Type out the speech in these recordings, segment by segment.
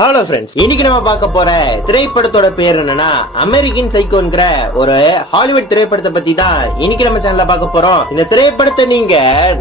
Hello friends, இன்னைக்கு நம்ம பார்க்க போற திரைப்படத்தோட பேர் என்னன்னா அமெரிக்கன் சைக்கோங்கிற ஒரு ஹாலிவுட் திரைப்படத்தை பத்தி தான் இன்னைக்கு நம்ம சேனல்ல பார்க்க போறோம். இந்த திரைப்படத்தை நீங்க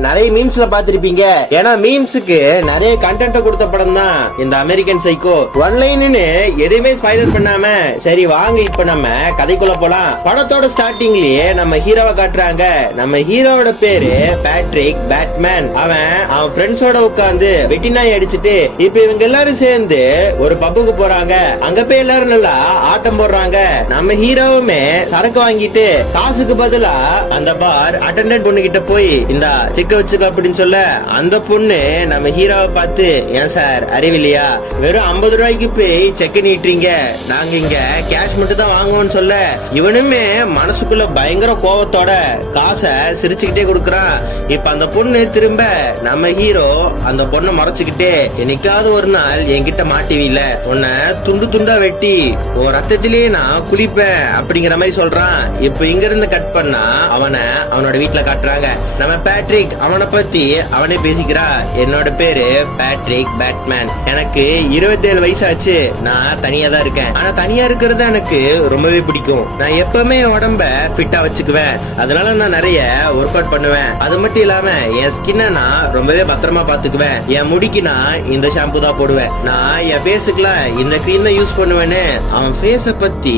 நிறைய மீம்ஸ்ல பாத்திருப்பீங்க. ஏன்னா மீம்ஸுக்கு நிறைய கண்டென்ட் கொடுத்த படம் தான் இந்த அமெரிக்கன் சைக்கோ. ஒன்லைன்னு எதுவுமே ஸ்பாயிலர் பண்ணாம சரி வாங்க இப்ப நம்ம கதைக்குள்ள போலாம். படத்தோட ஸ்டார்டிங்லயே நம்ம ஹீரோவை காட்டுறாங்க. நம்ம ஹீரோவோட பேரு பேட்ரிக் பேட்மேன். அவன் ஃப்ரெண்ட்ஸோட உட்கார்ந்து வெட்டி நாய் அடிச்சுட்டு இப்ப இவங்க எல்லாரும் சேர்ந்து ஒரு பப்புக்கு போறாங்க. அங்க போய் எல்லாரும் நல்லா ஆட்டம் போடுறாங்க. நம்ம ஹீரோவுமே சரக்கு வாங்கிட்டு காசுக்கு பதிலா அந்த பார் அட்டெண்டன்ட் பொண்ணு கிட்ட போய் இந்த செக்க வச்சுக்க அப்படின்னு சொல்ல, அந்த பொண்ணு நம்ம ஹீரோவை பார்த்து ஏன் சார் அறிவில்லையா, வெறும் 50 ரூபாய்க்கு போய் செக் நீட்டுறீங்க, நாங்க இங்க கேஷ் மட்டும் தான் வாங்குவோம்னு சொல்ல, இவனுமே மனசுக்குள்ள பயங்கர கோவத்தோட காசை சிரிச்சுக்கிட்டே கொடுக்கறான். இப்ப அந்த பொண்ணு திரும்ப நம்ம ஹீரோ அந்த பொண்ணை மறைச்சுக்கிட்டே என்னைக்காவது ஒரு நாள் என்கிட்ட மாட்டி இல்ல உன்னை துண்டு துண்டா வெட்டி உன் ரத்தத்திலேயே நான் குளிப்பேன் அப்படிங்கிற மாதிரி சொல்றான். இப்ப இங்க இருந்து கட் பண்ணா அவனோட வீட்டுல காட்டுறாங்க. நம்ம பேட்ரிக் அவனை பத்தி அவனே பேசிக்கிறா. என்னோட பேரு பேட்ரிக் பேட்மேன், எனக்கு 27 வயசாச்சு, நான் தனியா தான் இருக்கேன். ஆனா தனியா இருக்கிறது எனக்கு ரொம்பவே பிடிக்கும். நான் எப்பவுமே உடம்ப ஃபிட்டா வச்சுக்குவேன். அதனால நான் நிறைய ஒர்க் அவுட் பண்ணுவேன். அது மட்டும் இல்லாம என் ஸ்கின்னை நான் ரொம்பவே பத்திரமா பாத்துக்குவேன். என் முடிக்கு நான் இந்த ஷாம்பு தான் போடுவேன். நான் என் ஃபேஸுக்குலாம் இந்த கிரீம் தான் யூஸ் பண்ணுவேன்னு அவன் ஃபேஸ பத்தி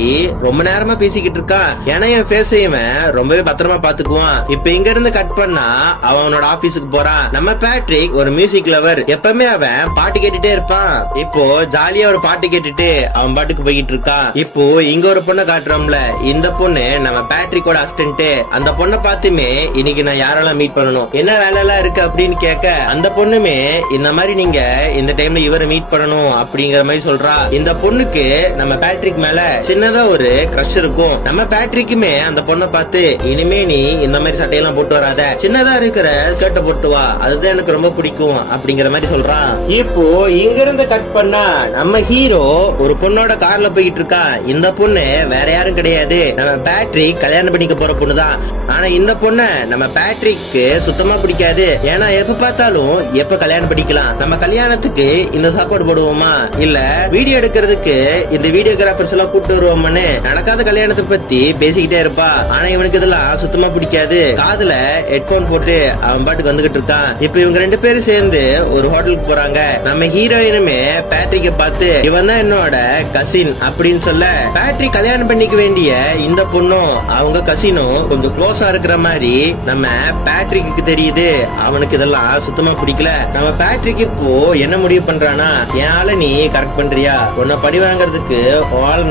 ரொம்ப நேரமா பேசிக்கிட்டு இருக்கான். ஏன்னா என் ஃபேஸையும் ரொம்பவே பத்திரமா பாத்துக்குவான். இப்ப இங்க இருந்து கட் பண்ணா அவனோட ஆபீஸுக்கு போறான். நம்ம பேட்ரிக் ஒரு மியூசிக் லவர், எப்பவுமே அவன் பாட்டு கேட்டுட்டே இருப்பான். இப்போ ஜாலியா ஒரு பாட்டு கேட்டுட்டு அவன் பாட்டுக்கு போய்கிட்டு இருக்கான். இப்போ இங்க ஒரு பொண்ணை காட்டுறோம்ல, இந்த பொண்ணு நம்ம பேட்ரிக்கோட அசிஸ்டன்ட். அந்த பொண்ணை பார்த்துமே இன்னைக்கு நான் யாரெல்லாம் மீட் பண்ணணும், என்ன வேலை எல்லாம் இருக்கு அப்படின்னு கேட்க, அந்த பொண்ணுமே இந்த மாதிரி நீங்க இந்த டைம்ல இவரை மீட் பண்ணணும் அப்படிங்கிற மாதிரி சொல்றா. இந்த பொண்ணுக்கு நம்ம பேட்ரிக் மேல சின்னதா ஒரு கிரஷ் இருக்கும். நம்ம பேட்ரிக்குமே அந்த பொண்ணை பார்த்து இனிமே நீ இந்த மாதிரி சட்டையெல்லாம் போட்டு வராத, சின்னதா இருக்கிற ஷர்ட்டை போட்டு வா, அதுதான் எனக்கு ரொம்ப பிடிக்கும் அப்படிங்கிற மாதிரி சொல்றான். இப்போ இங்க இருந்து கட் பண்ணா நம்ம ஹீரோ ஒரு பொண்ணோட கார்ல போயிட்டு இருக்கா. இந்த பொண்ணு வேற யாரும் கிடையாது, நம்ம பேட்ரிக் கல்யாணம் பண்ணிக்க போற பொண்ணுதான். ஆனா இந்த பொண்ண நம்ம பேட்ரிக்கு சுத்தமா பிடிக்காது. ஏன்னா எப்ப பார்த்தாலும் எப்ப கல்யாணம் பண்ணிக்கலாம், நம்ம கல்யாணத்துக்கு இந்த சாப்பாடு போடுவோமா, இல்ல வீடியோ எடுக்கிறதுக்கு இந்த வீடியோகிராஃபர்ஸ் எல்லாம் கூப்பிட்டு வருவோம்னு நடக்காத கல்யாணத்தை பத்தி பேசிக்கிட்டே இருப்பா. ஆனா இவனுக்கு இதெல்லாம் சுத்தமா பிடிக்காது. காதுல ஹெட்போன் போட்டு அவன் பாட்டுக்கு வந்துகிட்டு இருக்கான். இப்ப இவங்க 2 பேரும் சேர்ந்து ஒரு ஹோட்டலுக்கு போறாங்க. நம்ம ஹீரோயினுமே பேட்ரிக்க பார்த்து இவன் தான் என்னோட கசின் அப்படின்னு சொல்ல, பேட்ரிக் கல்யாணம் பண்ணிக்க வேண்டிய இந்த பொண்ணும் அவங்க கசினும் கொஞ்சம் க்ளோஸா இருக்கிற மாதிரி நம்ம பேட்ரிக்கு தெரியுது. அவனுக்கு இதெல்லாம் சுத்தமா பிடிக்கல. நம்ம பேட்ரிக் இப்போ என்ன முடிவு பண்றானா, என் ஆள நீ கரெக்ட் பண்றியா, உன்னை படி வாங்கறதுக்கு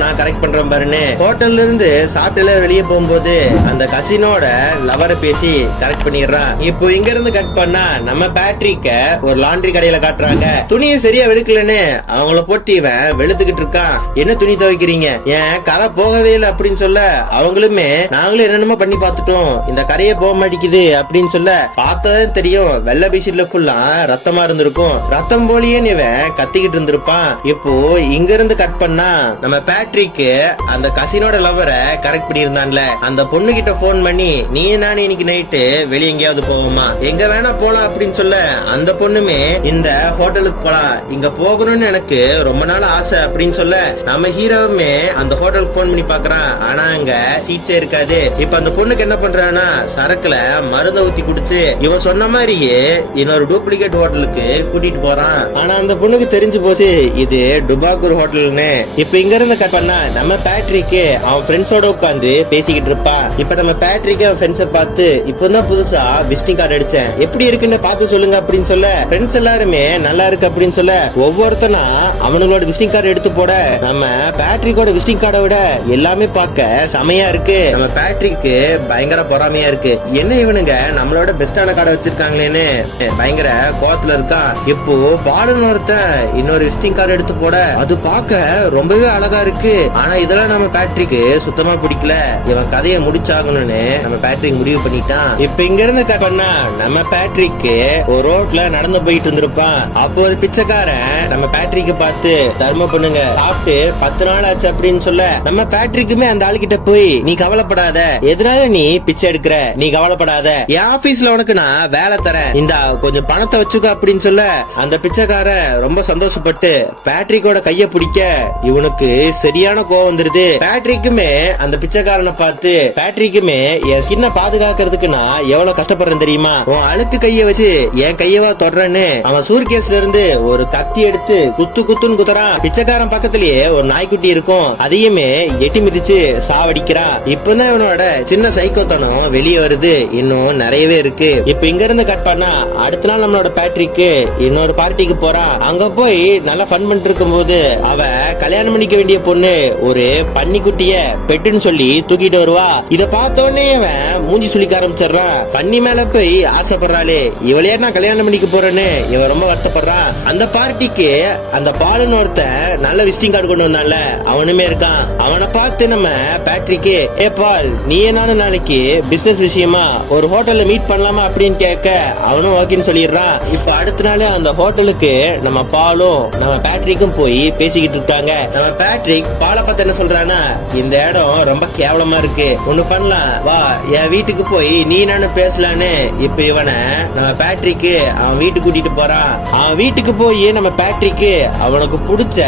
நான் கரெக்ட் பண்றேன் பாருன்னு ஹோட்டல்ல இருந்து சாப்பிட்டுல வெளியே போகும்போது அந்த கசினோட லவரை பேசி கரெக்ட் பண்ணிடுறான். இப்போ இங்க இருந்து கட் பண்ணா நம்ம பேட்ரிக்க ஒரு லாண்டரி கடையில காட்டுறாங்க. துணியை சரியா வெளுக்கலன்னு அவங்கள போட்டு இவன் வெளுத்துக்கிட்டு இருக்கான். என்ன துணி துவைக்கிறீங்க, ஏன் கரை போகவே இல்லை அப்படின்னு சொல்ல, அவங்களுமே நாங்களும் என்னென்னமோ பண்ணி பார்த்துட்டோம், இந்த கரையே போக மாட்டேங்குது அப்படின்னு சொல்ல, பார்த்ததான் தெரியும் வெள்ளை பீஷீட்ல ஃபுல்லா ரத்தமா இருந்திருக்கும். ரத்தம் போலியே இவன் கத்திக்கிட்டு இருந்திருப்பான். இப்போ இங்க இருந்து கட் பண்ணா நம்ம பேட்ரிக்கு அந்த கசினோட லவரை கரெக்ட் பண்ணிருந்தான்ல, அந்த பொண்ணு கிட்ட போன் பண்ணி நீ நானே இன்னைக்கு நைட்டு வெளியே எங்கேயாவது போவோமா, எங்க வேணா போலாம் அப்படின்னு சொல்ல, அந்த பொண்ணுமே இந்த ஹோட்டலுக்கு போலாம், இங்க போகணும்னு எனக்கு ரொம்ப நாள் ஆசை அப்படின்னு சொல்ல, நம்ம ஹீரோவுமே அந்த ஹோட்டலுக்கு போன் பண்ணி பாக்குறான். ஆனா அங்க சீட்ஸே இருக்காது. இப்ப அந்த பொண்ணுக்கு என்ன பண்றான்னா சரக்குல மருந்தை ஊத்தி கொடுத்து இவன் சொன்ன மாதிரியே இன்னொரு டூப்ளிகேட் ஹோட்டலுக்கு கூட்டிட்டு போறான். ஆனா அந்த பொண்ணுக்கு தெரிஞ்சு போச்சு இது டுபாக்கூர் ஹோட்டல்னு. இப்ப இங்க இருந்து கட் பண்ணா நம்ம பேட்ரிக்கு அவன் ஃப்ரெண்ட்ஸோட உட்காந்து பேசிக்கிட்டு இருப்பான். இப்ப நம்ம பேட்ரிக்கு அவன் ஃப்ரெண்ட்ஸை பார்த்து இப்பதான் புதுசா விசிட்டிங் கார்டு அடிச்சேன், எப்படி இருக்குன்னு பார்த்து சொல்லுங்க அப்படின்னு சொல்ல, ஃப்ரெண்ட்ஸ் எல்லாருமே நல்லா இருக்கு அப்படின்னு சொல்ல, ஒவ்வொருத்தனா அவங்களோட விசிட்டிங் கார்டு எடுத்து போட, நம்ம பேட்ரிக்கோட விசிட்டிங் கார்டை விட எல்லாமே பார்க்க செமையா இருக்கு. நம்ம பேட்ரிக்கு பயங்கர பொறாமையா இருக்கு, என்ன இவனுங்க நம்மளோட பெஸ்டான கார்டை வச்சிருக்காங்களேன்னு பயங்கர கோவத்துல இருக்கான். இப்போ பாலுன்னு ஒருத்த இன்னொரு விசிட்டிங் கார்டு எடுத்து போட, அது பார்க்க ரொம்பவே அழகா இருக்கு. ஆனா இதெல்லாம் நம்ம பேட்ரிக்கு சுத்தமா பிடிக்கல, இவன் கதையை முடிச்சாகணும்னு நம்ம பேட்ரிக் முடிவு பண்ணிட்டான். இப்ப இங்க இருந்து கட் பண்ணா நம்ம பேட்ரிக்கு ஒரு ரோட்ல நடந்து போயிட்டு இருந்திருப்பான். அப்போ ஒரு பிச்சைக்காரன் நம்ம பேட்ரிக்க பார்த்து தர்ம பண்ணுங்க சாப்பிட்டு 10 நாள் ஆச்சு அப்படின்னு சொல்ல, நம்ம பேட்ரிக்குமே அந்த ஆளுகிட்ட போய் நீ கவலைப்படாத, எதனால நீ பிச்சை எடுக்கிற, நீ கவலைப்படாத, என் ஆபீஸ்ல உனக்கு நான் வேலை தரேன், இந்த கொஞ்சம் பணத்தை வச்சுக்க அப்படின்னு சொல்ல, அந்த பிச்சைக்காரன் ரொம்ப சந்தோஷப்பட்டு பேட்ரிக்கோட கைய பிடிக்க இவனுக்கு சரியான கோவம் வந்துருது. பேட்ரிக்குமே அந்த பிச்சைக்காரனை பார்த்து, பேட்ரிக்குமே என் சின்ன பாதுகாக்கிறதுக்கு நான் எவ்வளவு கஷ்டப்படுறேன் தெரியுமா, உன் அழுக்கு கைய வச்சு என் கையவா தொடறன்னு அவன் சூர்கேஸ்ல இருந்து ஒரு கத்தி எடுத்து குத்து குத்துன்னு குத்துறான். பிச்சைக்காரன் பக்கத்திலேயே ஒரு நாய்க்குட்டி இருக்கும், அதையுமே எட்டி மிதிச்சு சாவடிக்கிறான். இப்பதான் இவனோட சின்ன சைக்கோத்தனம் வெளியே வருது. இன்னும் நிறையவே இருக்கு. இப்ப இங்க இருந்து கட் பண்ணா அடுத்த நாள் நம்மளோட பேட்ரிக்கு இன்னொரு பார்ட்டிக்கு போறான். அங்க போய் நல்லா ஃபன் பண்ணிட்டு இருக்கும் போது அவ கல்யாணம் பண்ணிக்க வேண்டிய பொண்ணு ஒரு பன்னிக்குட்டிய பெட்டுன்னு சொல்லி தூக்கிட்டு வருவா. இத பார்த்தோன்னே அவன் மூஞ்சி சுளிக்க ஆரம்பிச்சிடறான். பன்னி மேல போய் ஆசைப்படுறாளே, இவளையே நான் கல்யாணம் பண்ணிக்க போறேன்னு இவன் ரொம்ப வருத்தப்படுறான். அந்த பார்ட்டிக்கு அந்த பாலுன்னு ஒருத்தன் நல்ல விசிட்டிங் கார்டு கொண்டு வந்தான்ல, அவனுமே இருக்கான். அவனை பார்த்து நம்ம பேட்ரிக்கு, ஏ பால், நீ நானும் நாளைக்கு பிசினஸ் விஷயமா ஒரு ஹோட்டல்ல மீட் பண்ணலாமா அப்படின்னு கேட்க அவனும் ஓகேன்னு சொல்லிடுறான். இப்ப அடுத்த நாள் அந்த ஹோட்டலுக்கு நம்ம பாலும் நம்ம பேட்ரிக்கும் போய் பேசிக்கிட்டு இருக்காங்க. நம்ம பேட்ரிக் பாலை பார்த்து என்ன சொல்றானா, இந்த இடம் ரொம்ப கேவலமா இருக்கு, ஒண்ணு பண்ணலாம் வா என் வீட்டுக்கு போய் நீ நானும் பேசலான்னு. இப்ப இவனை நம்ம பேட்ரிக்கு அவன் வீட்டுக்கு கூட்டிட்டு போறான். அவன் வீட்டுக்கு போய் நம்ம பேட்ரிக்கு அவனுக்கு பிடிச்ச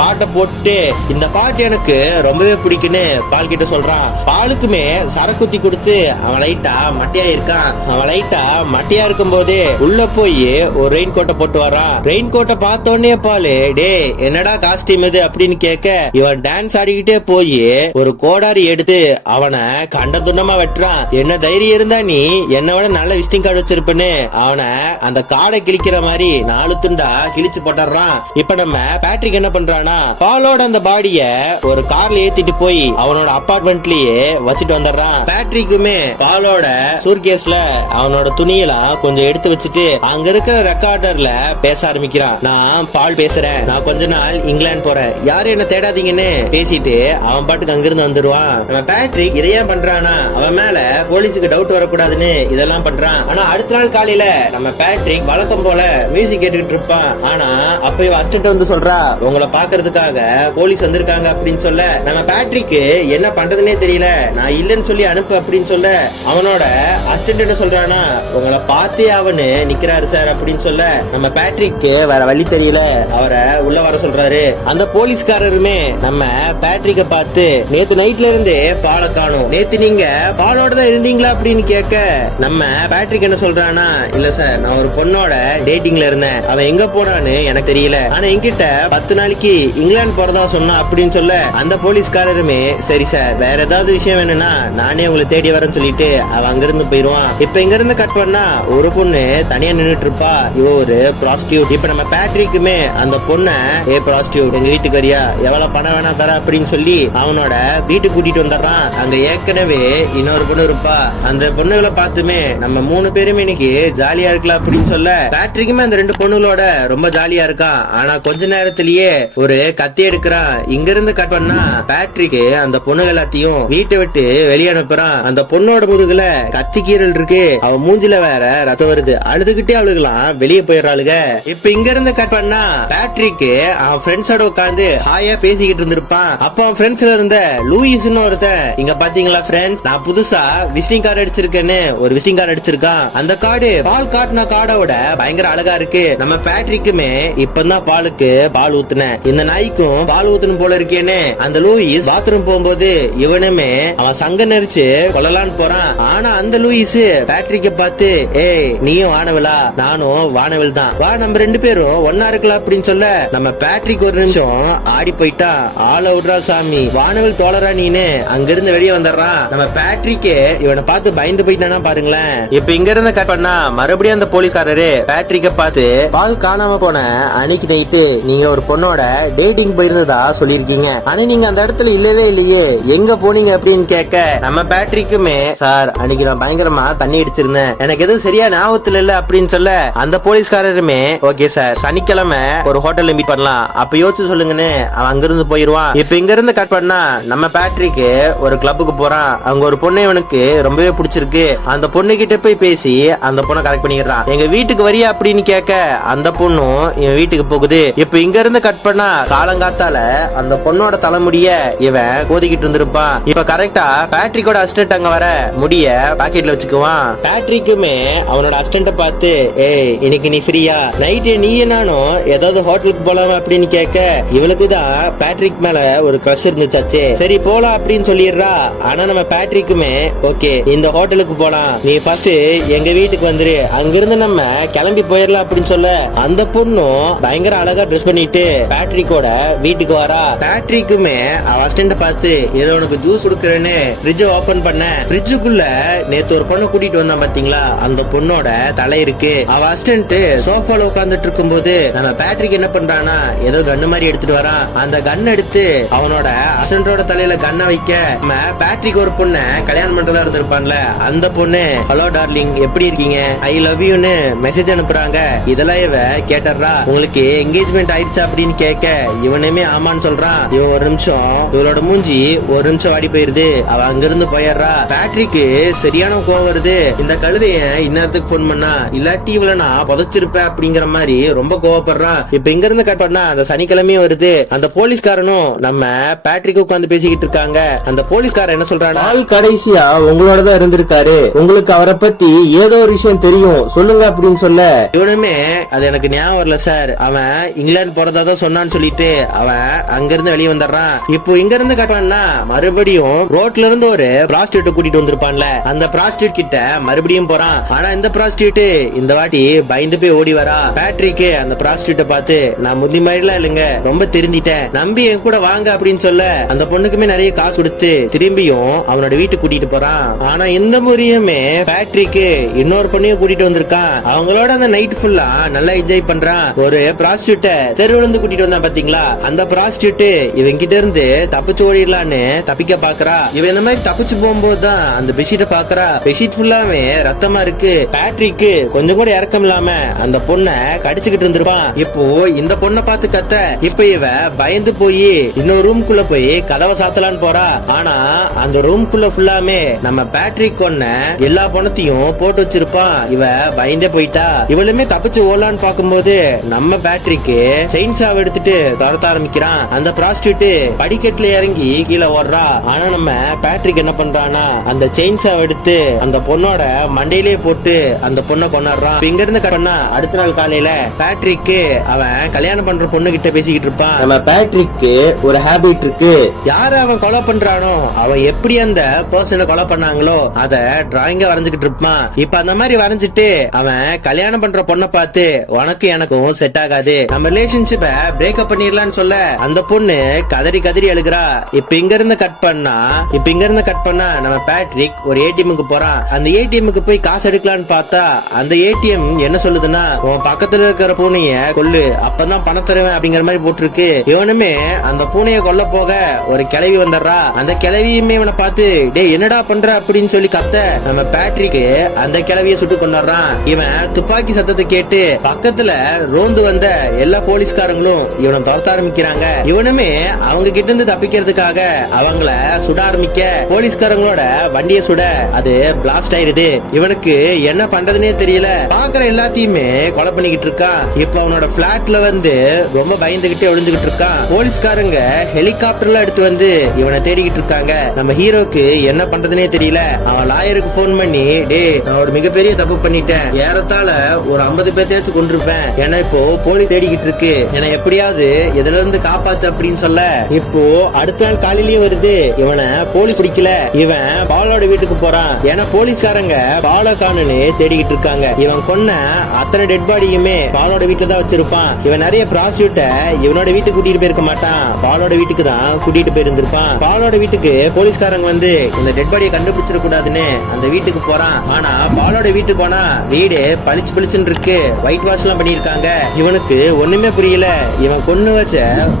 பாட்டை போட்டு, இந்த பாட்டு எனக்கு ரொம்பவே பிடிக்குன்னு பால் கிட்ட சொல்றான். பாலுக்குமே சரக்குத்தி கொடுத்து அவன் லைட்டா மட்டையா இருக்கான். அவன் லைட்டா மட்டையா இருக்கும் போதே உள்ள போய் ஒரு ரெயின் கோட்டை போட்டு வரான். ரெயின் கோட்டை பார்த்தோன்னே பாலு, டே என்னடா காஸ்டியூம் இது அப்படின்னு கேட்க இவன் டான்ஸ் ஆடிக்கிட்டே போய் ஒரு கோடாரி எடுத்து அவனை கண்ட துண்டமா வெட்டுறான். என்ன தைரியம் இருந்தா நீ என்ன விட நல்ல விசிட்டிங் கார்டு வச்சிருப்பேன்னு அவனை அந்த காடை கிழிக்கிற மாதிரி 4 துண்டா கிழிச்சு போட்டுறான். இப்ப நம்ம பேட்ரிக் என்ன பண்றானா, பாலோட அந்த பாடிய ஒரு கார்ல ஏத்திட்டு போய் அவனோட அபார்ட்மெண்ட்லயே வச்சுட்டு வந்துடுறான். பேட்ரிக்குமே பாலோட சூர்கேஸ்ல அவனோட துணியெல்லாம் கொஞ்சம் எடுத்து வச்சுட்டு அங்க இருக்கிற ரெக்கார்டர்ல பேச ஆரம்பிக்கிறான். நான் பால் பேசுறேன், நான் கொஞ்ச நாள் இங்கிலாந்து போறேன், யாரும் என்ன தேடாதீங்கன்னு பேசிட்டு அவன் பாட்டுக்கு அங்கிருந்து வந்துருவான். நம்ம பேட்ரிக் இதையே பண்றானா, அவன் மேல போலீஸுக்கு டவுட் வரக்கூடாதுன்னு இதெல்லாம் பண்றான். ஆனா அடுத்த நாள் காலையில நம்ம பேட்ரிக் வழக்கம் போல மியூசிக் கேட்டுக்கிட்டு இருப்பான். ஆனா அப்ப இவ அசிஸ்டன்ட் வந்து சொல்றா, உங்களை பாக்குறதுக்காக போலீஸ் வந்திருக்காங்க அப்படின்னு சொல்ல நம்ம பேட்ரிக்கு என்ன பண்றதுன்னே தெரியல, நான் இல்லன்னு சொல்லி அனுப்பு அப்படின்னு சொல்ல அவனோட அசிஸ்டன்ட் என்ன சொல்றானா, உங்களை பார்த்தே அவனு நிக்கிறாரு சார் அப்படின்னு சொல்ல நம்ம பேட்ரிக்கு வேற வழி தெரியல, அவரை உள்ள வர சொல்றாரு. அந்த போலீஸ்காரருமே நம்ம பேட்ரிக்க பார்த்து, நேத்து நைட்ல இருந்தே பாலை காணும், நேத்து நீங்க பாலோட தான் இருந்தீங்களா அப்படின்னு கேட்க நம்ம பேட்ரிக் என்ன சொல்றானா, இல்ல சார் நான் ஒரு பொண்ணோட டேட்டிங்ல இருந்தேன், அவன் எங்க போனான்னு எனக்கு தெரியல, ஆனா என்கிட்ட 10 நாளைக்கு இங்கிலாந்து போறதா சொன்னா அப்படின்னு சொல்ல அந்த போலீஸ்காரருமே, சரி சார் வேற ஏதாவது விஷயம் வேணும்னா நானே உங்களை தேடி வரேன்னு சொல்லிட்டு அவன் அங்கிருந்து போயிருவான். இப்ப இங்க இருந்து கட் பண்ணா ஒரு பொண்ணு தனியா நின்னுட்டு இருப்பா, இவ ஒரு ப்ராஸ்டியூட். இப்ப நம்ம பேட்ரிக்குமே அந்த பொண்ண, ஏ ப்ராஸ்டியூட் எங்க வீட்டுக்கு வரியா, எவ்வளவு பணம் வேணா தர அப்படின்னு சொல்லி அவனோட வீட்டுக்கு கூட்டிட்டு வந்துடுறான். அங்க ஏற்கனவே இன்னொரு பொண்ணு இருப்பா. அந்த பொண்ணுகளை பார்த்துமே நம்ம 3 பேருமே இன்னைக்கு ஜாலியா இருக்கலாம் அப்படின்னு சொல்ல பேட்ரிக்குமே அந்த 2 பொண்ணுகளோட ரொம்ப ஜாலியா இருக்கான். ஆனா கொஞ்ச நேரத்திலேயே ஒரு கத்தி எடுக்கிறான். இங்க இருந்து கட் பண்ணா பேட்ரிக்கு அந்த பொண்ணுகள் எல்லாத்தையும் வீட்டை விட்டு வெளியே அனுப்புறான். அந்த பொண்ணோட முதுகுல கத்தி கீரல் இருக்கு, அவ மூஞ்சில வேற ரத்தம் வருது, அழுதுகிட்டே அவளுக்கெல்லாம் வெளியே போயிடுறாளுங்க. இப்ப இங்க இருந்து கட் பண்ணா பேட்ரிக்கு அவன் ஃப்ரெண்ட்ஸோட உட்காந்து ஹாயா பேசிக்கிட்டு இருந்திருப்பான். அப்ப அவன் ஃப்ரெண்ட்ஸ்ல இருந்த லூயிஸ்னு ஒருத்தன், இங்க பாத்தீங்களா ஃப்ரெண்ட்ஸ், நான் புதுசா விசிட்டிங் கார்டு அடிச்சிருக்கேன்னு ஒரு விசிட்டிங் கார்டு அடிச்சிருக்கான். அந்த கார்டு பால் காட்டின கார்டோட பயங்கர அழகா இருக்கு. நம்ம பேட்ரிக்குமே இப்பதான் பாலுக்கு பால் ஊத்துன, இந்த நாய்க்கும் பால் ஊத்தணும் போல இருக்கேன்னு அந்த லூயிஸ் பாத்ரூம் போகும்போது இவனுமே அவன் சங்க நெரிச்சு கொள்ளலான்னு போறான். ஆனா அந்த லூயிஸ் பேட்ரிக்க பார்த்து, ஏய் நீயும் வானவிலா நானும் வானவில் தான், வா நம்ம 2 பேரும் ஒன்னா இருக்கலாம் அப்படின்னு சொல்ல நம்ம பேட்ரிக் ஒரு நிமிஷம் ஆடி போயிட்டா, ஆள விடுறா சாமி, வானவில் தோழரா நீனு அங்கிருந்து வெளியே வந்துடுறான். நம்ம பேட்ரிக்கு இவனை பார்த்து பயந்து போயிட்டானா பாருங்களேன். இப்ப இங்க இருந்து கட் பண்ணா மறுபடியும் அந்த போலீஸ்காரரு பேட்ரிக்க பார்த்து, பால் காணாம போன அன்னைக்கு நைட்டு நீங்க ஒரு பொண்ணோட டேட்டிங் போயிருந்ததா சொல்லிருக்கீங்க, ஆனா நீங்க அந்த இடத்துல இல்லவே இல்லையே, எங்க போனீங்க அப்படின்னு கேட்க நம்ம பேட்ரிக்குமே, சார் அன்னைக்கு நான் பயங்கரமா தண்ணி அடிச்சிருந்தேன், எனக்கு எதுவும் சரியா ஞாபகத்துல இல்ல அப்படின்னு சொல்ல அந்த போலீஸ்காரருமே, ஓகே சார் சனிக்கிழமை ஒரு ஹோட்டல்ல மீட் பண்ணலாம், அப்ப யோசிச்சு சொல்லுங்கன்னு அவன் அங்கிருந்து போயிருவான். இப்ப இங்க இருந்து கட் பண்ணா நம்ம பேட்ரிக்கு ஒரு கிளப்புக்கு போறான். அங்க ஒரு பொண்ணு இவனுக்கு ரொம்பவே பிடிச்சிருக்கு. அந்த பொண்ணு கிட்ட போய் பேசி அந்த பொண்ணை கரெக்ட் பண்ணிடுறான். எங்க வீட்டுக்கு வரியா அப்படின்னு கேட்க அந்த பொண்ணும் இவன் வீட்டுக்கு போகுது. இப்ப இங்க இருந்து கட் பண்ணா பண்றானா, காலங்காத்தால அந்த பொண்ணோட தலைமுடிய இவன் கோதிக்கிட்டு இருந்திருப்பான். இப்ப கரெக்டா பேட்ரிக்கோட அசிஸ்டன்ட் அங்க வர முடிய பாக்கெட்ல வச்சுக்குவான். பேட்ரிக்குமே அவனோட அசிஸ்டன்ட பார்த்து, ஏய் இன்னைக்கு நீ ஃப்ரீயா, நைட்டு நீ நானும் ஏதாவது ஹோட்டலுக்கு போலாம் அப்படின்னு கேட்க, இவளுக்கு தான் பேட்ரிக் மேல ஒரு கிரஷ் இருந்துச்சாச்சே, சரி போலாம் அப்படின்னு சொல்லிடுறா. ஆனா நம்ம பேட்ரிக்குமே ஓகே இந்த ஹோட்டலுக்கு போலாம், நீ ஃபர்ஸ்ட் எங்க வீட்டுக்கு வந்துரு, அங்கிருந்து நம்ம கிளம்பி போயிடலாம் அப்படின்னு சொல்ல, அந்த பொண்ணும் பயங்கர அழகா ட்ரெஸ் பண்ணிட்டு பேட்ரிக்கோட வீட்டுக்கு வரா. பேட்ரிக்குமே அவ அசிஸ்டன்ட பார்த்து, ஏதோ உனக்கு ஜூஸ் கொடுக்கறேன்னு ஃப்ரிட்ஜ் ஓபன் பண்ண, ஃப்ரிட்ஜுக்குள்ள நேத்து ஒரு பொண்ணை கூட்டிட்டு வந்தான் பாத்தீங்களா, அந்த பொண்ணோட தலை இருக்கு. அவ அசிஸ்டன்ட் சோஃபால உட்கார்ந்துட்டு இருக்கும்போது நம்ம பேட்ரிக் என்ன பண்றானா, ஏதோ கன்னு மாதிரி எடுத்துட்டு வரான். அந்த கன் எடுத்து அவனோட அசிஸ்டன்டோட தலையில கண்ணை வைக்க, நம்ம பேட்ரிக் ஒரு பொண்ணை கல்யாணம் பண்றதா இருந்திருப்பான்ல, அந்த பொண்ணு ஹலோ டார்லிங் எப்படி இருக்கீங்க, ஐ லவ் யூன்னு மெசேஜ் அனுப்புறாங்க. இதெல்லாம் இவ கேட்டறா, உங்களுக்கு என்கேஜ்மெண்ட் ஆயிடுச்சா அப்படின்னு கேட்க, இவனுமே ஆமான்னு சொல்றான். இவன் ஒரு நிமிஷம், இவளோட மூஞ்சி ஒரு நிமிஷம் வாடி போயிருது. அவ அங்கிருந்து போயிடுறா. பேட்ரிக்கு சரியான கோவம் வருது. இந்த கழுதைய இந்நேரத்துக்கு போன் பண்ணா, இல்லாட்டி இவள நான் புதைச்சிருப்பேன் அப்படிங்கிற மாதிரி ரொம்ப கோவப்படுறான். இப்ப இங்க இருந்து கட் பண்ணா அந்த சனிக்கிழமையும் வருது. அந்த போலீஸ்காரனும் நம்ம பேட்ரிக் உட்கார்ந்து பேசிக்கிட்டு இருக்காங்க. அந்த போலீஸ்காரன் என்ன சொல்றானா, கடைசியா உங்களோட தான் இருந்திருக்காரு, உங்களுக்கு அவரை பத்தி ஏதோ ஒரு விஷயம் தெரியும் சொல்லுங்க அப்படின்னு சொல்ல, இவனுமே அது எனக்கு ஞாபகம் வரல சார், அவன் இங்கிலாந்து போறதாதான் சொன்னான்னு சொல்லிட்டு அவன் அங்க இருந்து வெளியே வந்துடுறான். இப்போ இங்க இருந்து கட் பண்ணா மறுபடியும் ரோட்ல இருந்து ஒரு ப்ராஸ்டியூட் கூட்டிட்டு வந்திருப்பான்ல, அந்த ப்ராஸ்டியூட் கிட்ட மறுபடியும் போறான். ஆனா இந்த ப்ராஸ்டியூட் இந்த வாட்டி பயந்து போய் ஓடி வரா. பேட்ரிக்கு அந்த ப்ராஸ்டியூட்ட பார்த்து, நான் முந்தி மாதிரிலாம் இல்லைங்க, ரொம்ப திருந்திட்டேன், நம்பி என் கூட வாங்க அப்படின்னு சொல்ல, அந்த பொண்ணுக்குமே நிறைய காசு கொடுத்து திரும்பியும் அவனோட வீட்டுக்கு கூட்டிட்டு போறான். ஆனா இந்த முறையுமே பேட்ரிக்கு இன்னொரு பொண்ணையும் கூட்டிட்டு வந்திருக்கான். அவங்களோட அந்த நைட் ஃபுல்லா நல்லா என்ஜாய் பண்றான். ஒரு ப்ராஸ்டியூட்ட தெருவுல இருந்து கூட்டிட்டு வந்தான் பாத்தீங்களா, அந்த ப்ராஸ்டியூட் இவன் கிட்ட இருந்து தப்பிச்சு ஓடிடலான்னு தப்பிக்க பாக்குறா. இவன் இந்த மாதிரி தப்பிச்சு போகும்போது தான் அந்த பெட்ஷீட்டை பாக்குறா. பெட்ஷீட் ஃபுல்லாவே ரத்தமா இருக்கு. பேட்ரிக்கு கொஞ்சம் கூட இறக்கம் இல்லாம அந்த பொண்ணை கடிச்சுக்கிட்டு இருந்திருப்பான். இப்போ இந்த பொண்ணை பார்த்து கத்த, இப்ப இவ பயந்து போய் இன்னொரு ரூம்குள்ள போய் கதவை சாத்தலான்னு போறா. ஆனா அந்த ரூம்குள்ள ஃபுல்லாமே நம்ம பேட்ரிக் கொன்ன எல்லா பணத்தையும் போட்டு வச்சிருப்பான். இவ பயந்தே போயிட்டா. இவளுமே தப்பிச்சு ஓடலான்னு பாக்கும்போது நம்ம பேட்ரிக்கு செயின்சாவ் எடுத்துட்டு துரத்த ஆரம்பிக்கிறான். அந்த ப்ராஸ்டியூட் படிக்கட்டுல இறங்கி கீழே ஓடுறா. ஆனா நம்ம பேட்ரிக் என்ன பண்றானா, அந்த செயின்சாவ் எடுத்து அந்த பொண்ணோட மண்டையிலே போட்டு அந்த பொண்ணை கொண்டாடுறான். இங்க இருந்து கட்டணா அடுத்த நாள் காலையில பேட்ரிக்கு அவன் கல்யாணம் பண்ற பொண்ணு கிட்ட பேசிக்கிட்டு இருப்பான். நம்ம பேட்ரிக்கு ஒரு ஹேபிட் இருக்கு, யார அவன் கொலை பண்றானோ, அவன் எப்படி அந்த பர்சனை கொலை பண்ணாங்களோ அத டிராயிங்கா வரைஞ்சுக்கிட்டு இருப்பான். இப்ப அந்த மாதிரி வரைஞ்சிட்டு அவன் கல்யாணம் பண்ற பொண்ணை பார்த்து, உனக்கு எனக்கும் செட் ஆகாது, நம்ம ரிலேஷன்ஷிப்ப பிரேக்கப் பண்ணிடலான்னு சொல்ல, அந்த பொண்ணு கதறி கதறி அழுகிறா. இப்ப இங்க இருந்து கட் பண்ணா நம்ம பேட்ரிக் ஒரு ஏடிஎம்க்கு போறான். அந்த ஏடிஎம்க்கு போய் காசு எடுக்கலான்னு பார்த்தா அந்த ஏடிஎம் என்ன சொல்லுதுன்னா, உன் பக்கத்துல இருக்கிற பூனைய கொல்லு, அப்பதான் பணம் தருவேன் அப்படிங்கிற மாதிரி போட்டிருக்கு. இவனுமே அந்த பூனைய கொல்ல போக ஒரு கிளவி வந்துடுறா. அந்த கிளவியுமே இவனை பார்த்து, டே என்னடா பண்ற அப்படின்னு சொல்லி கத்த, நம்ம பேட்ரிக்கு அந்த கிளவிய சுட்டு கொண்டாடுறான். இவன் துப்பாக்கி சத்தத்தை கேட்டு பக்கத்துல ரோந்து வந்த எல்லா போலீஸ்காரங்களும் இவனை துரத்த ஆரம்பிக்கிறாங்க. இவனுமே அவங்க கிட்ட இருந்து தப்பிக்கிறதுக்காக அவங்கள சுட ஆரம்பிக்க, போலீஸ்காரங்களோட வண்டியை சுட அது பிளாஸ்ட் ஆயிருது. இவனுக்கு என்ன பண்றதுன்னே தெரியல. பாக்குற எல்லாத்தையுமே கொலை பண்ணிக்கிட்டு இருக்கான். இப்ப அவனோட பிளாட்ல வந்து ரொம்ப பயந்துகிட்டே விழுந்துகிட்டு இருக்கான். போலீஸ்காரங்க ஹெலிகாப்டர்ல எடுத்து வந்து இவனை தேடிக்கிட்டு இருக்காங்க. நம்ம ஹீரோக்கு என்ன பண்றதுன்னே தெரியல. அவன் லாயருக்கு போன் பண்ணி, டே நான் ஒரு மிகப்பெரிய தப்பு பண்ணிட்டேன், ஏறத்தாழ ஒரு 50 பேர்த்தையாச்சும் கொண்டிருப்பேன், ஏன்னா இப்போ போலீஸ் தேடிக்கிட்டு இருக்கு, என்னை எப்படியாவது இதுல இருந்து காப்பாத்து அப்படின்னு சொல்ல, இப்போ அடுத்த நாள் காலையிலயே வருது. இவனை போலீஸ் பிடிக்கல. இவன் பாலோட வீட்டுக்கு போறான். ஏன்னா போலீஸ்காரங்க பால காணுன்னு தேடிக்கிட்டு இருக்காங்க. இவன் கொன்ன அத்தனை டெட் பாடியுமே பாலோட வீட்டுல தான் வச்சிருப்பான். இவன் நிறைய ப்ராஸ்டியூட்ட இவனோட வீட்டுக்கு கூட்டிட்டு போயிருக்க மாட்டான், பாலோட வீட்டுக்கு தான் கூட்டிட்டு போயிருந்திருப்பான். பாலோட வீட்டுக்கு போலீஸ்காரங்க வந்து இந்த டெட் பாடியை கண்டுபிடிச்சிட கூடாதுன்னு அந்த வீட்டுக்கு போறான். ஆனா பாலோட வீட்டுக்கு போனா வீடு பளிச்சு பளிச்சுன்னு இருக்கு, ஒயிட் வாஷ் எல்லாம் பண்ணிருக்காங்க. இவனுக்கு ஒண்ணுமே புரியல. இவன் கொன்னு வச்ச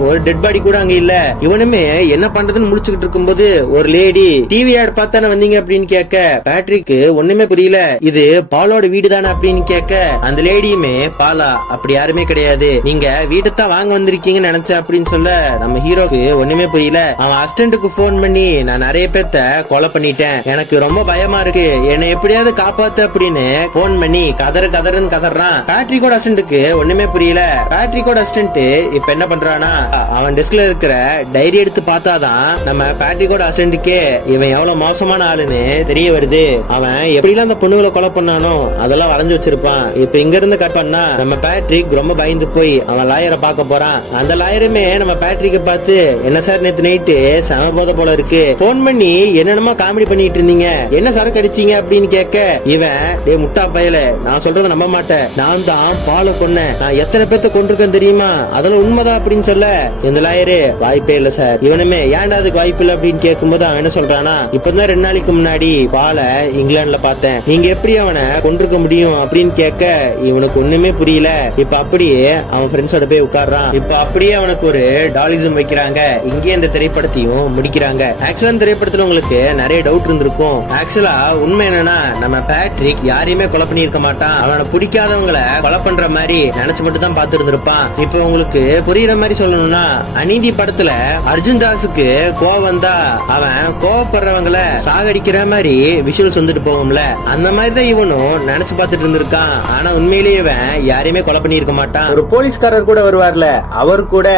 ஒரு டெட் பாடி கூட அங்க இல்ல. இவனுமே என்ன பண்றதுன்னு முடிச்சுக்கிட்டு இருக்கும்போது ஒரு லேடி டிவி ஆட் பார்த்தானே வந்தீங்க அப்படின்னு கேட்க, பேட்ரிக்கு ஒண்ணுமே புரியல. இது பாலோட வீடு தானே அப்படின்னு கேட்க, அந்த லேடியுமே, பாலா அப்படி யாருமே கிடையாது, நீங்க வீட்டுத்தான் வாங்க வந்திருக்கீங்கன்னு நினைச்சேன் அப்படின்னு சொல்ல, நம்ம ஹீரோக்கு ஒண்ணுமே புரியல. அவன் அசிஸ்டன்ட்டுக்கு போன் பண்ணி, நான் நிறைய பேர்த்த கொலை பண்ணிட்டேன், எனக்கு ரொம்ப பயமா இருக்கு, என்னை எப்படியாவது காப்பாத்து அப்படின்னு போன் பண்ணி கதறுன்னு கதறான். பேட்ரிக்கோட அசிஸ்டன்ட்டுக்கு ஒண்ணுமே புரியல. பேட்ரிக்கோட அசிஸ்டன்ட் இப்ப என்ன பண்றானா, அவன் டெஸ்க்ல இருக்கிற டைரி எடுத்து பார்த்தாதான் நம்ம பேட்ரிக்கோட அசிஸ்டன்ட்டுக்கே இவன் எவ்வளவு மோசமான ஆளுன்னு தெரிய வருது. அவன் எப்படிலாம் அந்த பொண்ணுகளை கொலை பண்ணானோ அதெல்லாம் வரைஞ்சு வச்சிருப்பான். இப்ப இங்க இருந்து கட் பண்ணா நம்ம பேட்ரிக் ரொம்ப பயந்து போய் அவன் லாயரை பார்க்க போறான். அந்த லாயருமே நம்ம பேட்ரிக்க பார்த்து, என்ன சார் நேத்து நைட்டு செம போத போல இருக்கு, போன் பண்ணி என்னென்னமோ காமெடி பண்ணிட்டு இருந்தீங்க, என்ன சரக்கு அடிச்சீங்க அப்படின்னு கேட்க, இவன் டே முட்டா பயல, நான் சொல்றத நம்ப மாட்டேன், நான் தான் பாலை கொன்னேன், நான் எத்தனை பேர்த்த கொண்டிருக்கேன் தெரியுமா, அதெல்லாம் உண்மைதான் அப்படின்னு சொல்ல, இந்த லாயரு வாய்ப்பே இல்ல சார். இவனுமே ஏன்டா அதுக்கு வாய்ப்பு இல்ல அப்படின்னு கேட்கும்போது அவன் என்ன சொல்றானா, இப்பதான் 2 நாளைக்கு முன்னாடி பாலை இங்கிலாந்துல பார்த்தேன், நீங்க எப்படி அவனை கொண்டிருக்க முடியும் அப்படின்னு கேட்க, இவனுக்கு ஒண்ணுமே புரியல. இப்ப அப்படியே அவன் ஃப்ரெண்ட்ஸோட போய் உட்கார்றான். இப்ப அப்படியே அவனுக்கு ஒரு டாலிசம் வைக்கிறாங்க. இங்கே இந்த திரைப்படத்தையும் முடிக்கிறாங்க. ஆக்சுவலா இந்த திரைப்படத்துல உங்களுக்கு நிறைய டவுட் இருந்திருக்கும். ஆக்சுவலா உண்மை என்னன்னா, நம்ம பேட்ரிக் யாரையுமே கொலை பண்ணியிருக்க மாட்டான். அவனை பிடிக்காதவங்களை கொலை பண்ற மாதிரி நினைச்சு மட்டும் தான் பார்த்து இருந்திருப்பான். இப்ப உங்களுக்கு புரியுற மாதிரி சொல்லணும்னா, அநீதி படத்துல அர்ஜுன் தாஸுக்கு கோவம் வந்தா அவன் கோவப்படுறவங்களை சாகடிக்கிற மாதிரி விஷுவல்ஸ் வந்துட்டு போகும்ல, அந்த மாதிரி தான் இவனும் நினைச்சு பார்த்துட்டு இருந்திருக்கான். ஆனா உண்மையிலேயே இவன் யாரையுமே கொலை பண்ணியிருக்க மாட்டான். ஒரு போலீஸ்காரர் கூட வருவார்ல, அவர் கூட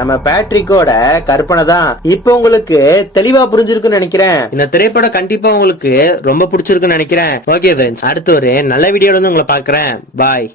நம்ம பேட்ரிக்கோட கற்பனை தான். இப்ப உங்களுக்கு தெளிவா புரிஞ்சிருக்குன்னு நினைக்கிறேன். இந்த திரைப்படம் கண்டிப்பா உங்களுக்கு ரொம்ப பிடிச்சிருக்குன்னு நினைக்கிறேன். ஓகே ஃப்ரெண்ட்ஸ், அடுத்து ஒரு நல்ல வீடியோல வந்து உங்களை பாக்குறேன். பாய்.